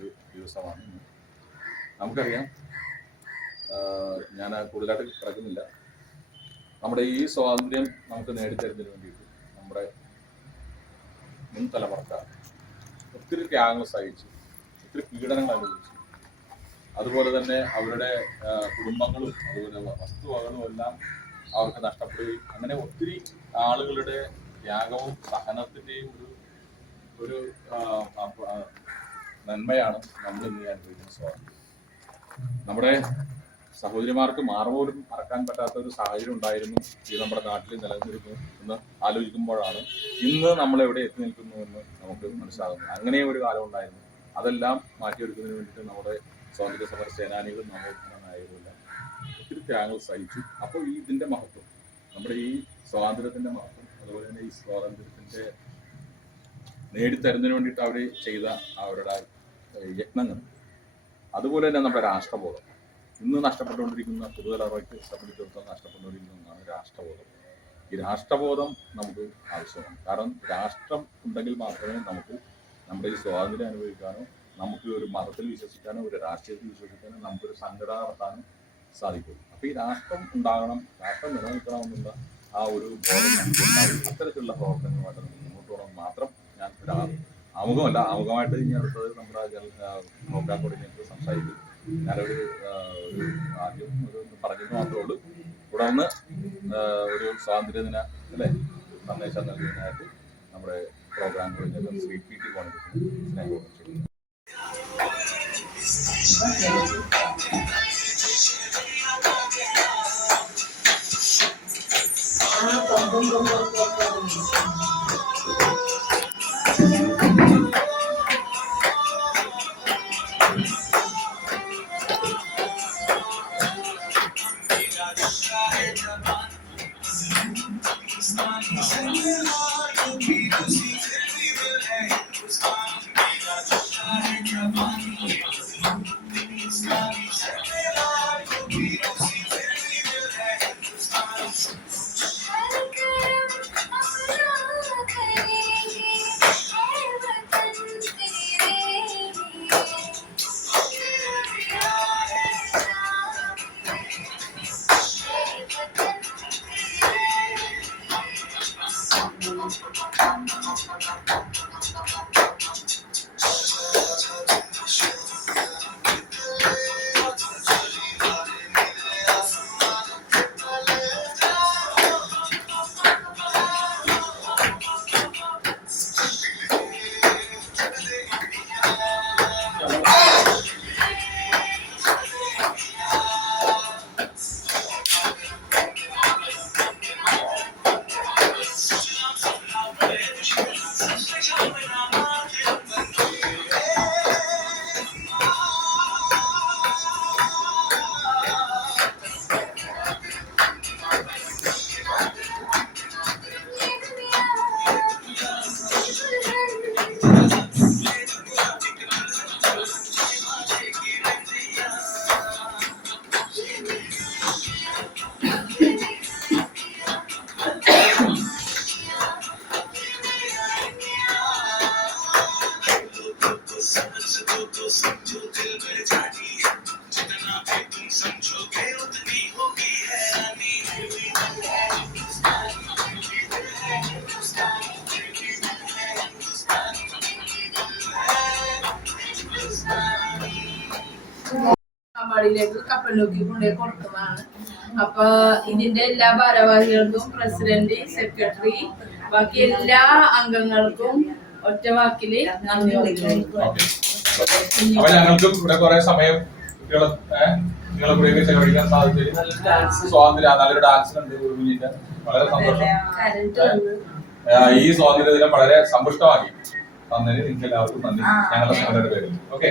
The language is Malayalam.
ഒരു ദിവസമാണ് ഇന്ന്. നമുക്കറിയാം, ഞാൻ കൂടുതലായിട്ട് കിടക്കുന്നില്ല. നമ്മുടെ ഈ സ്വാതന്ത്ര്യം നമുക്ക് നേടിത്തരുന്നതിന് വേണ്ടിയിട്ട് നമ്മുടെ മുൻ തലമുറക്കാർ ഒത്തിരി ത്യാഗങ്ങൾ സഹിച്ചു, ഒത്തിരി പീഡനങ്ങൾ അനുഭവിച്ചു. അതുപോലെ തന്നെ അവരുടെ കുടുംബങ്ങളും അതുപോലെ വസ്തുവകകളും എല്ലാം അവർക്ക് നഷ്ടപ്പെടുകയും അങ്ങനെ ഒത്തിരി ആളുകളുടെ ത്യാഗവും സഹനത്തിൻ്റെയും ഒരു നന്മയാണ് നമ്മൾ ഇന്ന് അനുഭവിക്കുന്ന സ്വാതന്ത്ര്യം. നമ്മുടെ സഹോദരിമാർക്ക് മാറുപോലും മറക്കാൻ പറ്റാത്ത ഒരു സാഹചര്യം ഉണ്ടായിരുന്നു ഇത് നമ്മുടെ നാട്ടിൽ നിലനിന്നിരുന്നു എന്ന് ആലോചിക്കുമ്പോഴാണ് ഇന്ന് നമ്മൾ എവിടെ എത്തി നിൽക്കുന്നു എന്ന് നമുക്ക് മനസ്സിലാകുന്നത്. അങ്ങനെ ഒരു കാലം ഉണ്ടായിരുന്നു. അതെല്ലാം മാറ്റിയെടുക്കുന്നതിന് വേണ്ടിയിട്ട് നമ്മുടെ സ്വാതന്ത്ര്യ സമര സേനാനികളും നവോത്ഥാനായതുമെല്ലാം ഒത്തിരി ത്യാഗങ്ങൾ സഹിച്ചു. അപ്പോൾ ഇതിൻ്റെ മഹത്വം, നമ്മുടെ ഈ സ്വാതന്ത്ര്യത്തിൻ്റെ മഹത്വം, അതുപോലെ തന്നെ ഈ സ്വാതന്ത്ര്യത്തിൻ്റെ നേടിത്തരുന്നതിന് വേണ്ടിയിട്ട് അവർ ചെയ്ത അവരുടെ യത്നങ്ങൾ, അതുപോലെ തന്നെ നമ്മുടെ രാഷ്ട്രബോധം, ഇന്ന് നഷ്ടപ്പെട്ടുകൊണ്ടിരിക്കുന്ന പുതുതലമുറയ്ക്ക് സംബന്ധിച്ചിടത്തോളം നഷ്ടപ്പെട്ടുകൊണ്ടിരിക്കുന്ന ഒന്നാണ് രാഷ്ട്രബോധം. ഈ രാഷ്ട്രബോധം നമുക്ക് ആവശ്യമാണ്. കാരണം രാഷ്ട്രം ഉണ്ടെങ്കിൽ മാത്രമേ നമുക്ക് നമ്മുടെ ഈ സ്വാതന്ത്ര്യം അനുഭവിക്കാനോ, നമുക്ക് ഒരു മതത്തിൽ വിശ്വസിക്കാനോ, ഒരു രാഷ്ട്രീയത്തിൽ വിശ്വസിക്കാനോ, നമുക്കൊരു സംഘടന നടത്താനും സാധിക്കുള്ളൂ. അപ്പോൾ ഈ രാഷ്ട്രം ഉണ്ടാകണം, രാഷ്ട്രം നിലനിൽക്കണമെന്നുള്ള ആ ഒരു ബോധം നമുക്കുണ്ടായി അത്തരത്തിലുള്ള പ്രവർത്തനങ്ങളുമായിട്ട് നമുക്ക് മുന്നോട്ട് പോകണം മാത്രം. ഞാൻ ഒരു ആമുഖമായിട്ട് ഇനി അടുത്തത് നമ്മുടെ നോക്കാക്കോട് ഞങ്ങൾക്ക് സംസാരിക്കും. ഞാനൊരു ആദ്യം ഒരു പറഞ്ഞത് മാത്രമേ ഉള്ളൂ. തുടർന്ന് ഒരു സ്വാതന്ത്ര്യദിന സന്ദേശം നൽകുന്നതിനായിട്ട് നമ്മുടെ പ്രോഗ്രാം കഴിഞ്ഞാൽ ശ്രീ PT കോൺഗ്രസിന് സ്നേഹം ചെയ്യുന്നു. കപ്പലിലേക്ക് കൊണ്ടുപോയി കൊടുത്തതാണ്. അപ്പൊ ഇതിന്റെ എല്ലാ ഭാരവാഹികൾക്കും, പ്രസിഡന്റ്, സെക്രട്ടറി, ബാക്കി എല്ലാ അംഗങ്ങൾക്കും ഒറ്റ വാക്കില് നന്ദി അറിയിക്കുന്നു. ഞങ്ങൾക്കും ഇവിടെ കുറെ സമയം നിങ്ങളെ കൂടെ ചെലവഴിക്കാൻ സാധിച്ചു. സ്വാതന്ത്ര്യ നല്ലൊരു ഡാൻസ് ഉണ്ട്, വളരെ സന്തോഷം. ഈ സ്വാതന്ത്ര്യ ദിനം വളരെ സമ്പുഷ്ടമാക്കി തന്നതിന് നിങ്ങൾക്ക് എല്ലാവർക്കും നന്ദി ഞങ്ങളുടെ സംഘടനയുടെ പേരിൽ. ഓക്കെ.